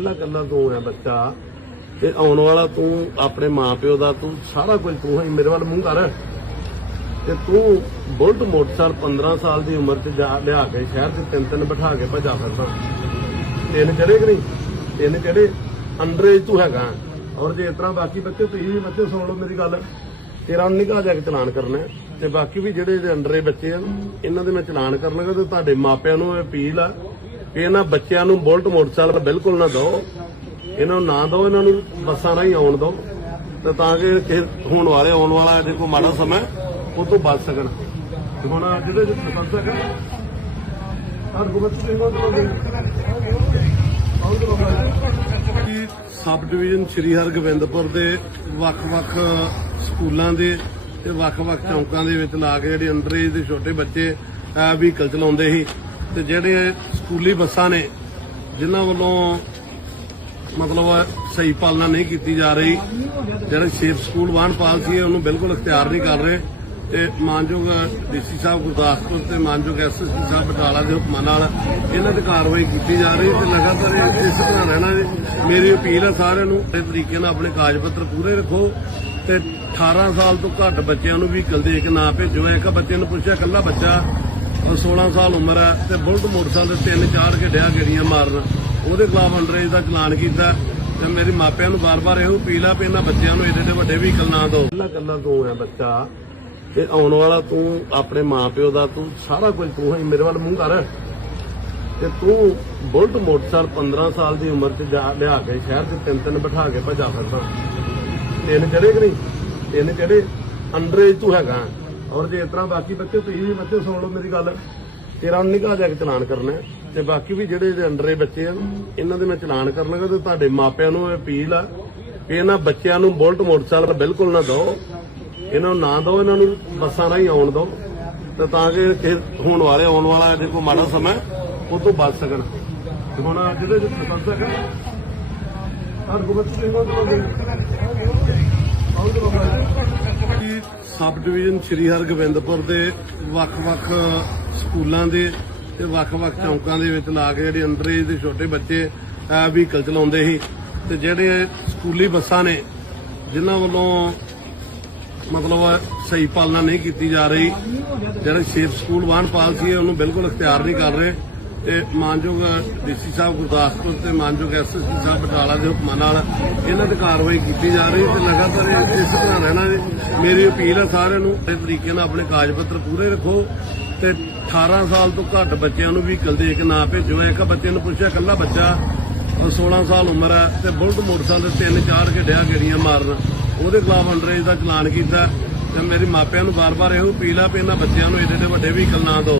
ਕੱਲਾ ਕੱਲਾ ਤੂੰ ਹੈ ਬੱਚਾ। ਤੇ ਆਉਣ ਵਾਲਾ ਤੂੰ, ਆਪਣੇ ਮਾਪਿਓ ਦਾ ਤੂੰ, ਸਾਰਾ ਕੁਝ ਤੂੰ ਹੈ, ਮੇਰੇ ਵੱਲ ਮੂੰਹ ਕਰ। ਤੇ ਤੂੰ ਬੁਲਟ ਮੋਟਰਸਾਈਕਲ 15 ਸਾਲ ਦੀ ਉਮਰ 'ਚ ਜਾ, ਲਿਆ ਕੇ ਸ਼ਹਿਰ 'ਚ ਤਿੰਨ ਤਿੰਨ ਬਿਠਾ ਕੇ ਭਜਾ ਫਿਰਦਾ। ਤਿੰਨ ਚੜੇ ਕਿ ਨਹੀਂ? ਤਿੰਨ ਚੜੇ ਅੰਡਰੇਜ ਤੂੰ ਹੈਗਾ। ਔਰ ਜੇ ਇਸ ਤਰ੍ਹਾਂ ਬਾਕੀ ਬੱਚੇ, ਤੁਸੀਂ ਵੀ ਬੱਚੇ ਸੁਣ ਲਓ ਮੇਰੀ ਗੱਲ। ਤੇਰਾ ਨਿਕਾਹ ਜਾ ਕੇ ਚਲਾਨ ਕਰਨਾ ਤੇ ਬਾਕੀ ਵੀ ਜਿਹੜੇ ਇਹਦੇ ਅੰਡਰੇ ਬੱਚੇ ਆ ਇਹਨਾਂ ਦੇ ਮੈਂ ਚਲਾਨ ਕਰਨਾਗਾ ਤੇ ਤੁਹਾਡੇ ਮਾਪਿਆਂ ਨੂੰ ਅਪੀਲ ਆ ਇਹਨਾਂ ਬੱਚਿਆਂ ਨੂੰ ਬੁਲਟ ਮੋਟਰਸਾਈਕਲ ਬਿਲਕੁਲ ਨਾ ਦਿਓ। ਇਹਨਾਂ ਨੂੰ ਨਾ ਦਿਓ, ਇਹਨਾਂ ਨੂੰ ਬੱਸਾਂ ਰਾਹੀਂ ਆਉਣ ਦਿਓ। ਤੇ ਤਾਂ ਕਿ ਕਿਸੇ ਵਾਲੇ ਆਉਣ ਵਾਲਾ ਜੇ ਕੋਈ ਮਾੜਾ ਸਮਾਂ ਉਹ ਤੋਂ ਬਚ ਸਕਣ। ਹੁਣ ਜਿਹੜੇ ਜਿਹੜੇ ਬਚ ਸਕਣ ਹਰ ਗੁਰਮਤ ਸਿੰਘ ਕਿ ਸਬ ਡਿਵੀਜ਼ਨ ਸ਼੍ਰੀ ਹਰਗੋਬਿੰਦਪੁਰ ਦੇ ਵੱਖ-ਵੱਖ ਸਕੂਲਾਂ ਦੇ ਤੇ ਵੱਖ-ਵੱਖ ਚੌਂਕਾਂ ਦੇ ਵਿੱਚ ਲਾ ਕੇ ਜਿਹੜੇ ਅੰਡਰ ਦੇ ਛੋਟੇ ਬੱਚੇ ਵਹੀਕਲ ਚਲਾਉਂਦੇ ਸੀ। ਤੇ ਜਿਹੜੇ ਸਕੂਲੀ ਬੱਸਾਂ ਨੇ, ਜਿਨ੍ਹਾਂ ਵੱਲੋਂ ਮਤਲਬ ਸਹੀ ਪਾਲਣਾ ਨਹੀਂ ਕੀਤੀ ਜਾ ਰਹੀ, ਜਿਹੜੇ ਸੇਫ ਸਕੂਲ ਵਾਹਨ ਪਾਲਸੀ ਹੈ ਉਹਨੂੰ ਬਿਲਕੁਲ ਅਖਤਿਆਰ ਨਹੀਂ ਕਰ ਰਹੇ। ਤੇ ਮਾਨਯੋਗ ਡੀਸੀ ਸਾਹਿਬ ਗੁਰਦਾਸਪੁਰ ਤੇ ਮਾਨਯੋਗ ਐਸਐਸਪੀ ਸਾਹਿਬ ਬਟਾਲਾ ਦੇ ਹੁਕਮਾਂ ਨਾਲ ਇਹਨਾਂ ਤੇ ਕਾਰਵਾਈ ਕੀਤੀ ਜਾ ਰਹੀ ਤੇ ਲਗਾਤਾਰ ਇਸ ਤਰ੍ਹਾਂ ਰਹਿਣਾ ਮੇਰੀ ਅਪੀਲ ਹੈ ਸਾਰਿਆਂ ਨੂੰ ਇਸ ਤਰੀਕੇ ਨਾਲ ਆਪਣੇ ਕਾਗਜ਼ ਪੱਤਰ ਪੂਰੇ ਰੱਖੋ ਤੇ 18 ਸਾਲ ਤੋਂ ਘੱਟ ਬੱਚਿਆਂ ਨੂੰ ਵਹੀਕਲ ਦੇ ਕੇ ਨਾ ਭੇਜੋ। ਇੱਕ ਬੱਚੇ ਨੂੰ ਪੁੱਛਿਆ, ਇਕੱਲਾ ਬੱਚਾ 16 ਸਾਲ ਉਮਰ ਹੈ ਤੇ ਬੁਲਟ ਮੋਟਰਸਾਈਕਲ ਤੇ ਤਿੰਨ ਚਾਰ ਗੱਡਿਆ ਗੇੜੀਆਂ ਮਾਰਨ। ਉਹਦੇ ਖਿਲਾਫ ਅੰਡਰੇਜ ਦਾ ਚਲਾਨ ਕੀਤਾ ਤੇ ਮੇਰੇ ਮਾਪਿਆਂ ਨੂੰ ਬਾਰ-ਬਾਰ ਇਹੋ ਅਪੀਲ ਆ ਵੀ ਇਹਨਾਂ ਬੱਚਿਆਂ ਨੂੰ ਇਹਦੇ ਏਡੇ ਵੱਡੇ ਵਹੀਕਲ ਨਾ ਦਿਓ। ਕੱਲਾ ਕੱਲਾ ਤੂੰ ਹੈ ਬੱਚਾ ਤੇ ਆਉਣ ਵਾਲਾ ਤੂੰ, ਆਪਣੇ ਮਾਪਿਓ ਦਾ ਤੂੰ, ਸਾਰਾ ਕੁਝ ਤੂੰ ਹੈ, ਮੇਰੇ ਵੱਲ ਮੂੰਹ ਕਰ। ਤੇ ਤੂੰ ਬੁਲਟ ਮੋਟਰਸਾਈਕਲ 15 ਸਾਲ ਦੀ ਉਮਰ 'ਚ ਜਾ ਲਿਆ ਕੇ ਸ਼ਹਿਰ 'ਚ ਤਿੰਨ ਤਿੰਨ ਬਿਠਾ ਕੇ ਭਜਾ ਫਿਰਦਾ ਤਿੰਨ ਚੜੇ ਕਿ ਨਹੀਂ? ਤਿੰਨ ਚੜੇ ਅੰਡਰੇਜ ਤੂੰ ਹੈਗਾ। ਔਰ ਜੇ ਇਸ ਤਰ੍ਹਾਂ ਬਾਕੀ ਬੱਚੇ ਤੁਸੀਂ ਵੀ ਬੱਚੇ ਸੁਣ ਲਓ ਮੇਰੀ ਗੱਲ, ਤੇਰਾ ਨਿਕਾ ਜਾ ਕੇ ਚਲਾਨ ਕਰਨਾ ਤੇ ਬਾਕੀ ਵੀ ਜਿਹੜੇ ਇਹਦੇ ਅੰਡਰੇ ਬੱਚੇ ਆ, ਇਹਨਾਂ ਦੇ ਮੈਂ ਚਲਾਨ ਕਰਨਾਗਾ ਤੇ ਤੁਹਾਡੇ ਮਾਪਿਆਂ ਨੂੰ ਅਪੀਲ ਆ ਕਿ ਇਹਨਾਂ ਬੱਚਿਆਂ ਨੂੰ ਬੁਲਟ ਮੋਟਰਸਾਈਕਲ ਬਿਲਕੁਲ ਨਾ ਦਿਓ, ਇਹਨਾਂ ਨੂੰ ਨਾ ਦਿਓ, ਇਹਨਾਂ ਨੂੰ ਬੱਸਾਂ ਰਾਹੀਂ ਆਉਣ ਦਿਓ, ਤੇ ਤਾਂ ਕਿ ਹੋਣ ਵਾਲੇ ਆਉਣ ਵਾਲਾ ਜੇ ਕੋਈ ਮਾੜਾ ਸਮਾਂ ਉਹ ਤੋਂ ਬਚ ਸਕਣ। ਤੇ ਹੁਣ ਜਿਹੜੇ ਸਰਪੰਚ ਹੈਗਾ ਹਰ ਗੁਰਮਤ ਸਿੰਘ ਕਿ ਸਬ ਡਿਵੀਜ਼ਨ ਸ਼੍ਰੀ ਹਰਗੋਬਿੰਦਪੁਰ ਦੇ ਵੱਖ-ਵੱਖ ਸਕੂਲਾਂ ਦੇ ਤੇ ਵੱਖ-ਵੱਖ ਚੌਂਕਾਂ ਦੇ ਵਿੱਚ ਲਾ ਕੇ ਜਿਹੜੇ ਅੰਡਰ ਦੇ ਛੋਟੇ ਬੱਚੇ ਵਹੀਕਲ ਚਲਾਉਂਦੇ ਸੀ ਤੇ ਜਿਹੜੇ ਸਕੂਲੀ ਬੱਸਾਂ ਨੇ, ਜਿਨ੍ਹਾਂ ਵੱਲੋਂ ਮਤਲਬ ਸਹੀ ਪਾਲਣਾ ਨਹੀਂ ਕੀਤੀ ਜਾ ਰਹੀ, ਜਿਹੜੇ ਸੇਫ ਸਕੂਲ ਵਾਹਨ ਪਾਲਸੀ ਹੈ ਉਹਨੂੰ ਬਿਲਕੁਲ ਇਖਤਿਆਰ ਨਹੀਂ ਕਰ ਰਹੇ। ਤੇ ਮਾਨਯੋਗ ਡੀਸੀ ਸਾਹਿਬ ਗੁਰਦਾਸਪੁਰ ਤੇ ਮਾਨਯੋਗ ਐਸਐਸਪੀ ਸਾਹਿਬ ਬਟਾਲਾ ਦੇ ਹੁਕਮਾਂ ਨਾਲ ਇਹਨਾਂ ਤੇ ਕਾਰਵਾਈ ਕੀਤੀ ਜਾ ਰਹੀ ਤੇ ਲਗਾਤਾਰ ਇਸ ਤਰ੍ਹਾਂ ਰਹਿਣਾ ਮੇਰੀ ਅਪੀਲ ਹੈ ਸਾਰਿਆਂ ਨੂੰ ਇਸ ਤਰੀਕੇ ਨਾਲ ਆਪਣੇ ਕਾਗਜ਼ ਪੱਤਰ ਪੂਰੇ ਰੱਖੋ ਤੇ 18 ਸਾਲ ਤੋਂ ਘੱਟ ਬੱਚਿਆਂ ਨੂੰ ਵਹੀਕਲ ਦੇ ਕੇ ਨਾ ਭੇਜੋ। ਇੱਕ ਬੱਚੇ ਨੂੰ ਪੁੱਛਿਆ, ਇਕੱਲਾ ਬੱਚਾ ਔਰ 16 ਸਾਲ ਉਮਰ ਹੈ ਤੇ ਬੁਲਟ ਮੋਟਰਸਾਈਕਲ ਤੇ ਤਿੰਨ ਚਾਰ ਗੱਡਿਆ ਗੇੜੀਆਂ ਮਾਰਨ। ਉਹਦੇ ਖਿਲਾਫ ਅੰਡਰੇਜ ਦਾ ਚਲਾਨ ਕੀਤਾ। ਤੇ ਮੇਰੀ ਮਾਪਿਆਂ ਨੂੰ ਬਾਰ-ਬਾਰ ਇਹੋ ਅਪੀਲ ਆ ਵੀ ਇਹਨਾਂ ਬੱਚਿਆਂ ਨੂੰ ਇਹਦੇ ਏਡੇ ਵੱਡੇ ਵਹੀਕਲ ਨਾ ਦਿਓ।